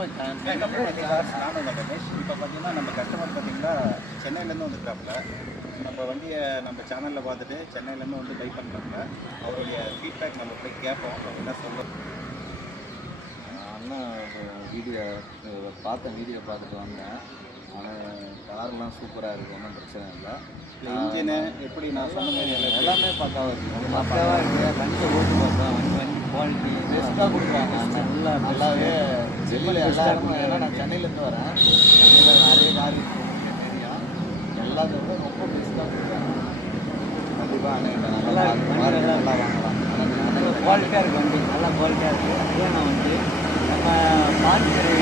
Company நானும் தான் ரமேஷ். இப்போ பார்த்தீங்கன்னா நம்ம கஸ்டமர் பார்த்தீங்கன்னா சென்னையிலேருந்து வந்துருக்காப்புல. நம்ம வண்டியை நம்ம சேனலில் பார்த்துட்டு சென்னையிலேருந்து வந்து பை பண்ணுறாங்க. அவருடைய ஃபீட்பேக் நம்ம போய் கேட்போம். அவங்க என்ன சொல்கிறோம். அண்ணா வீடியோ பார்த்துட்டு வந்தேன். ஆனால் கார்லாம் சூப்பராக இருக்குது, ஒன்றும் பிரச்சனை இல்லை. இன்ஜினு எப்படி நான் சொன்ன மாதிரி எல்லாமே பக்காவாக இருக்குது. பக்காவாக இருக்குது. வண்டி ஓட்டு பார்த்தேன். வண்டி குவாலிட்டி பெஸ்ட்டாக கொடுக்குறாங்க. நல்லாவே வெளியில் எல்லாருமே, ஏன்னா நான் சென்னையிலேருந்து வரேன். சென்னையில் நிறைய கார் இருக்குது தெரியும். எல்லாத்தையும் ரொம்ப பெஸ்ட்டாக கொடுக்குறாங்க. கண்டிப்பாக நல்லா வாங்கலாம். குவாலிட்டியாக இருக்குது வண்டி, நல்லா குவாலிட்டியாக இருக்குது. அதுவே நான் வந்து நம்ம பாண்டிச்சேரி